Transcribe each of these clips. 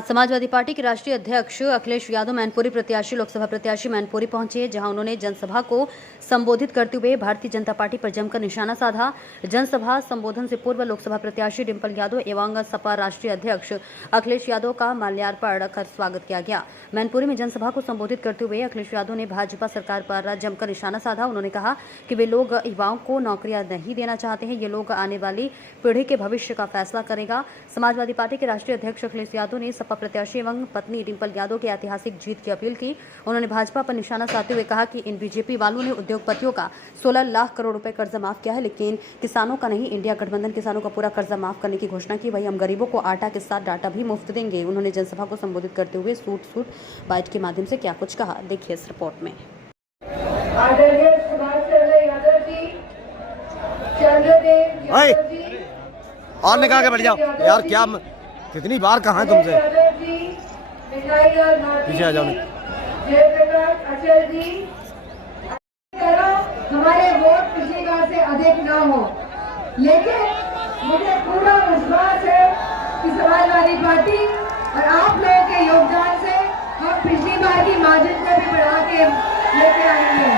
आज समाजवादी पार्टी के राष्ट्रीय अध्यक्ष अखिलेश यादव मैनपुरी प्रत्याशी लोकसभा प्रत्याशी मैनपुरी पहुंचे, जहां उन्होंने जनसभा को संबोधित करते हुए भारतीय जनता पार्टी पर जमकर निशाना साधा। जनसभा संबोधन से पूर्व लोकसभा प्रत्याशी डिंपल यादव एवं सपा राष्ट्रीय अध्यक्ष अखिलेश यादव का माल्यार्पण कर स्वागत किया गया। मैनपुरी में जनसभा को संबोधित करते हुए अखिलेश यादव ने भाजपा सरकार पर जमकर निशाना साधा। उन्होंने कहा कि वे लोग युवाओं को नौकरियां नहीं देना चाहते हैं, ये लोग आने वाली पीढ़ी के भविष्य का फैसला करेगा। समाजवादी पार्टी के राष्ट्रीय अध्यक्ष अखिलेश यादव ने सपा प्रत्याशी एवं पत्नी डिंपल यादव की ऐतिहासिक जीत की अपील की। उन्होंने भाजपा पर निशाना साधते हुए कहा कि इन बीजेपी वालों ने उद्योगपतियों का 16 लाख करोड़ रुपए कर्जा माफ किया है, लेकिन किसानों का नहीं। इंडिया गठबंधन किसानों का पूरा कर्जा माफ करने की घोषणा की, वही हम गरीबों को आटा के साथ डाटा भी मुफ्त देंगे। उन्होंने जनसभा को संबोधित करते हुए सूट बाइट के माध्यम से क्या कुछ कहा, देखिए इस रिपोर्ट में। और निकाल के बैठ जाओ यार, क्या कितनी बार कहा है तुमसे, पीछे आ जाओ। हमारे वोट पिछली बार से अधिक ना हो, लेकिन मुझे पूरा विश्वास है कि समाजवादी पार्टी और आप लोगों के योगदान से हम पिछली बार की मार्जिन को भी बढ़ा के लेके आएंगे।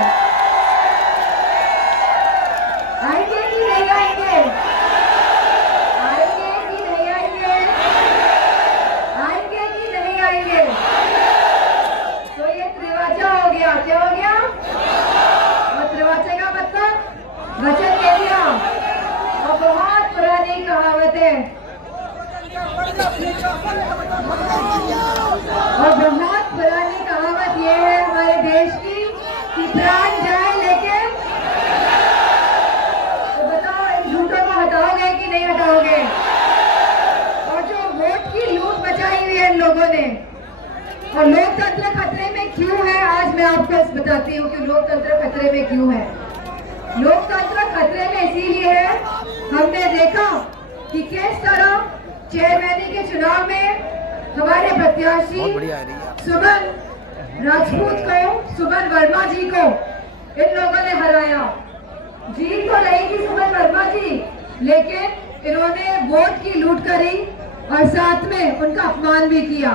आएंगे कि नहीं आएंगे? आएंगे कि नहीं आएंगे? आएंगे कि नहीं आएंगे? तो ये त्रिवाचा हो गया, क्या हो गया? और त्रिवाचा का मतलब वचन दे दिया। और बहुत पुरानी कहावत है, और बहुत पुरानी कहावत ये है हमारे देश की कि प्राण जाए लेकिन, तो बताओ इन झूठों को हटाओगे कि नहीं हटाओगे? और जो वोट की लूट मचाई हुई है इन लोगों ने, और लोकतंत्र खतरे में क्यों है, आज मैं आपको बताती हूँ कि लोकतंत्र खतरे में क्यों है। लोकतंत्र खतरे में इसीलिए है, हमने देखा कि किस तरह चेयरमैनी के चुनाव में हमारे प्रत्याशी सुमन राजपूत को, सुमन वर्मा जी को इन लोगों ने हराया। जीत तो रही थी सुमन वर्मा जी, लेकिन इन्होंने वोट की लूट करी और साथ में उनका अपमान भी किया।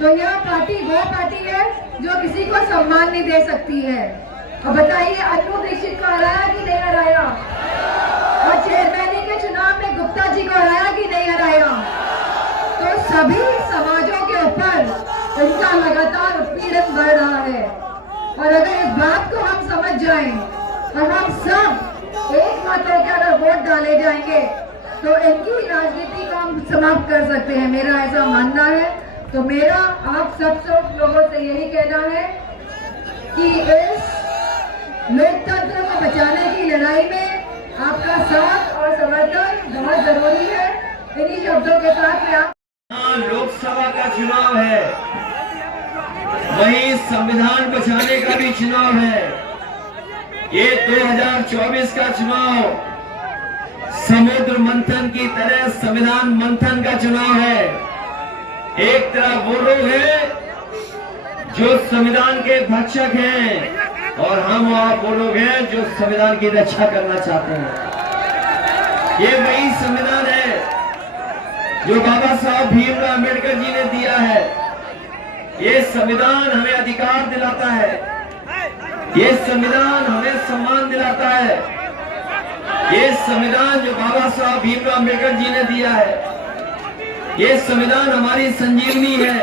तो यह पार्टी वो पार्टी है जो किसी को सम्मान नहीं दे सकती है। और बताइए अनु दीक्षित को हराया कि नहीं हराया? और चेयरमैनी के चुनाव में गुप्ता जी को हराया कि नहीं हराया? तो सभी समाजों के ऊपर इनका लगातार उत्पीड़न बढ़ रहा है। और अगर इस बात को हम समझ जाएं और हम सब एक मतों के अगर वोट डाले जाएंगे तो इनकी राजनीति को हम समाप्त कर सकते हैं, मेरा ऐसा मानना है। तो मेरा आप सब लोगों से यही कहना है कि इस लोकतंत्र को बचाने की लड़ाई में आपका साथ और समर्थन बहुत जरूरी है। इन्हीं शब्दों के साथ में आप लोकसभा का चुनाव है, वहीं संविधान बचाने का भी चुनाव है। ये 2024 का चुनाव समुद्र मंथन की तरह संविधान मंथन का चुनाव है। एक तरफ वो लोग हैं जो संविधान के भक्षक हैं, और हम आप वो लोग हैं जो संविधान की रक्षा करना चाहते हैं। ये वही संविधान है जो बाबा साहब भीमराव अम्बेडकर जी ने दिया है। ये संविधान हमें अधिकार दिलाता है, ये संविधान हमें सम्मान दिलाता है। ये संविधान जो बाबा साहब भीमराव अम्बेडकर जी ने दिया है, ये संविधान हमारी संजीवनी है।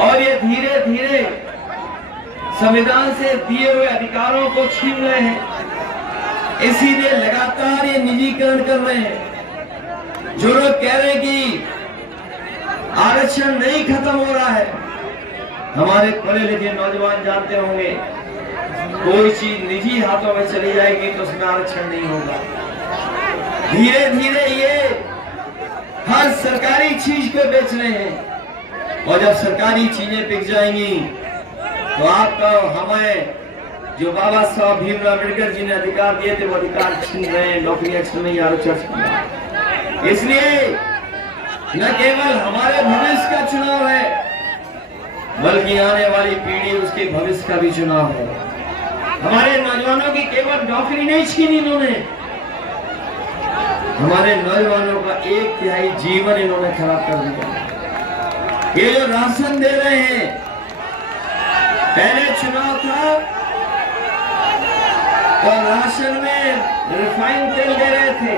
और ये धीरे धीरे संविधान से दिए हुए अधिकारों को छीन रहे हैं, इसीलिए लगातार ये निजीकरण कर रहे हैं। जो लोग कह रहे हैं कि आरक्षण नहीं खत्म हो रहा है, हमारे पढ़े लिखे नौजवान जानते होंगे, कोई चीज निजी हाथों में चली जाएगी तो उसमें आरक्षण नहीं होगा। धीरे धीरे ये हर सरकारी चीज को बेच रहे हैं, और जब सरकारी चीजें बिक जाएंगी तो आपका हमें जो बाबा साहब भीमराव अम्बेडकर जी ने अधिकार दिए थे वो अधिकार छीन रहे हैं, नौकरियां छीन रही, आरक्षण। इसलिए न केवल हमारे भविष्य का चुनाव है, बल्कि आने वाली पीढ़ी उसके भविष्य का भी चुनाव है। हमारे नौजवानों की केवल नौकरी नहीं छीनी इन्होंने, हमारे नौजवानों का 1/3 जीवन इन्होंने खराब कर दिया। ये जो राशन दे रहे हैं, पहले चुनाव था तो राशन में रिफाइंड तेल दे रहे थे,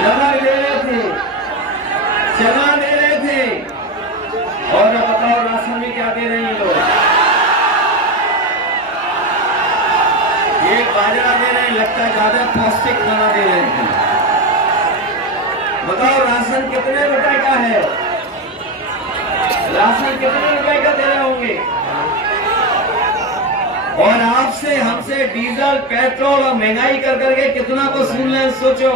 नमक दे रहे थे, चना दे रहे थे, और अब बताओ राशन में क्या दे रहे हैं लोग? ये बाजरा दे रहे हैं, लगता है ज्यादा पौष्टिक खाना दे रहे हैं। बताओ राशन कितने रुपए का है? राशन कितने रुपए का दे रहे होंगे? और आपसे हमसे डीजल पेट्रोल और महंगाई कर करके कितना वसूल लें, सोचो।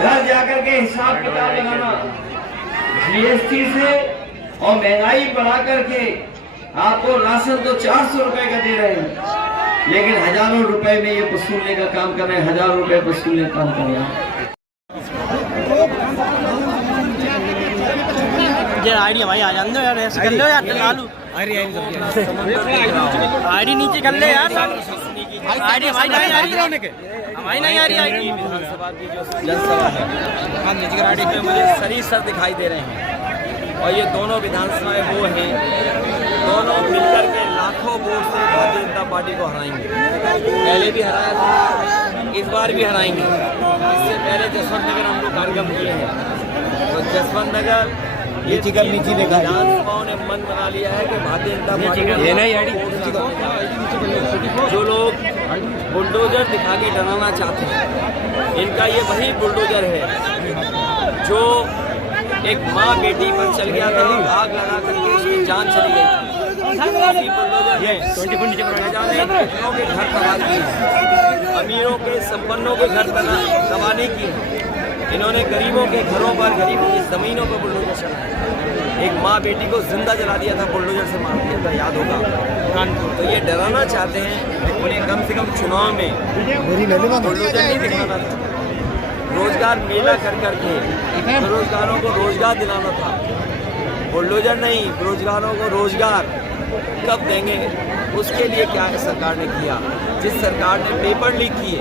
घर जाकर के हिसाब किताब लगाना, जीएसटी से और महंगाई बढ़ा करके आपको राशन तो 400 रुपए का दे रहे हैं, लेकिन हजारों रुपए में ये वसूलने का काम कर रहे हैं, हजारों रुपए वसूलने का काम कर रहे हैं। ये आईडी भाई आ जाने दो यार, ऐसे कर लो यार, लालू आईडी नीचे कर ले यार, आईडी भाई नहीं आ रही, हमारी नहीं आ रही आईडी। विधानसभा की जो जनसभा है आईडी पे मुझे सरीसर दिखाई दे रहे हैं, और ये दोनों विधानसभाएं वो हैं, दोनों मिलकर के लाखों वोट से भारतीय जनता पार्टी को हराएंगे। पहले भी हराया था, इस बार भी हराएंगे। इससे पहले जसवंत नगर हम लोग कार्यक्रम किए हैं, और जसवंत नगर ये विधानसभाओं ने मन बना लिया है कि भारतीय जनता पार्टी जो लोग बुलडोजर दिखा के डराना चाहते हैं, इनका ये वही बुलडोजर है जो एक माँ बेटी पर चल गया था, आग लगा करके उसकी जान चली गई। बुलडोजर है, कितनों के घर तबाह किए, अमीरों के संपन्नों के घर तबाह नहीं किए, इन्होंने गरीबों के घरों पर, गरीबों की जमीनों पर बुलडोजर चलाया। एक माँ बेटी को जिंदा जला दिया था, बुलडोजर से मार दिया था, याद होगा। तो ये डराना चाहते हैं, उन्हें कम से कम चुनाव में बुलडोजर नहीं दिखाना था, रोजगार मेला कर करके बेरोजगारों को रोजगार दिलाना था। बुलडोजर नहीं, बेरोजगारों को रोजगार कब देंगे, उसके लिए क्या सरकार ने किया? जिस सरकार ने पेपर लीक किए,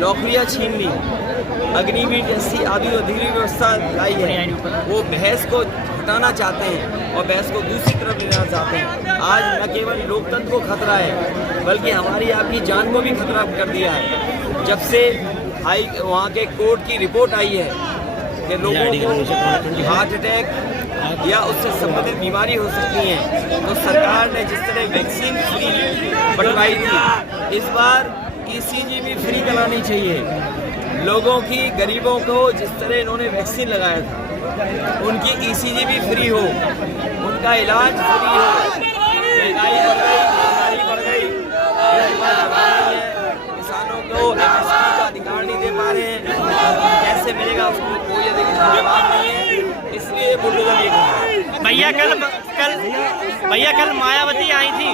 नौकरियां छीन ली, अग्निवीर जैसी आदि अधिकारी व्यवस्था लाई है, वो बहस को हटाना चाहते हैं और बहस को दूसरी तरफ लेना चाहते हैं। आज न केवल लोकतंत्र को खतरा है, बल्कि हमारी आपकी जान को भी खतरा कर दिया है। जब से वहाँ के कोर्ट की रिपोर्ट आई है कि लोगों को हार्ट अटैक या उससे संबंधित बीमारी हो सकती है, तो सरकार ने जिस तरह वैक्सीन फ्री बनवाई थी, इस बार ECG भी फ्री करानी चाहिए। लोगों की, गरीबों को जिस तरह इन्होंने वैक्सीन लगाया था, उनकी ECG भी फ्री हो, उनका इलाज फ्री हो। महंगाई बढ़ गई, बीमारी बढ़ गई, किसानों को MSP का अधिकार नहीं दे पा रहे हैं, कैसे मिलेगा उसको कोई जवाब नहीं है, इसलिए बुलडोजर ये भैया कल मायावती आई थी,